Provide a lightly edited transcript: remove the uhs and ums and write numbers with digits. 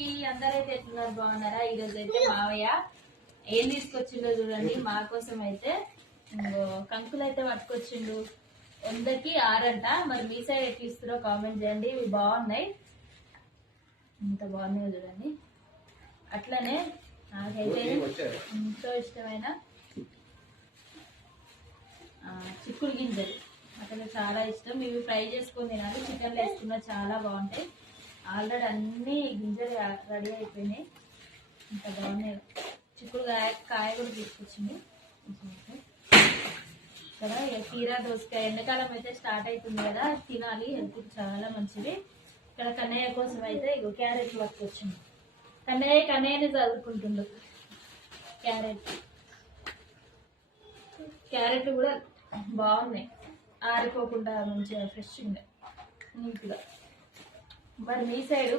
అందరికి అందరైతే ఎట్లున్నారు, బాగున్నారా? ఈ రోజు అయితే మావయ్య ఏం తీసుకొచ్చిండో చూడండి. మా కోసం అయితే కంకులు అయితే పట్టుకొచ్చిండు. 100కి 6 అంట. మరి మీ సైడ్ ఎట్లా ఇస్తారో కామెంట్ చేయండి. ఇవి బాగున్నాయి, ఇంత బాగున్నాయో చూడండి. అట్లనే నాకైతే ఎంతో ఇష్టమైన చిక్కుడు గింజలు అట్లా చాలా ఇష్టం. ఇవి ఫ్రై చేసుకొని తినాలి, చికెన్లో వేసుకున్నా చాలా బాగుంటాయి. ఆల్రెడీ అన్ని గింజలు రెడీ అయిపోయినాయి, ఇంత బాగున్నాయి. చిక్కుడు కాయ కూడా తీసుకొచ్చింది. ఇక్కడ కీరా దోసకాయ ఎండాకాలం అయితే స్టార్ట్ అవుతుంది కదా, తినాలి, హెల్త్కి చాలా మంచిది. ఇక్కడ కన్నయ్య కోసం అయితే ఇగో క్యారెట్ పట్టుకొచ్చింది. కన్నయ్యని చదువుకుంటుండు. క్యారెట్ కూడా బాగున్నాయి, ఆరిపోకుండా మంచిగా ఫ్రెష్గా నీట్గా. మరి మీ సైడు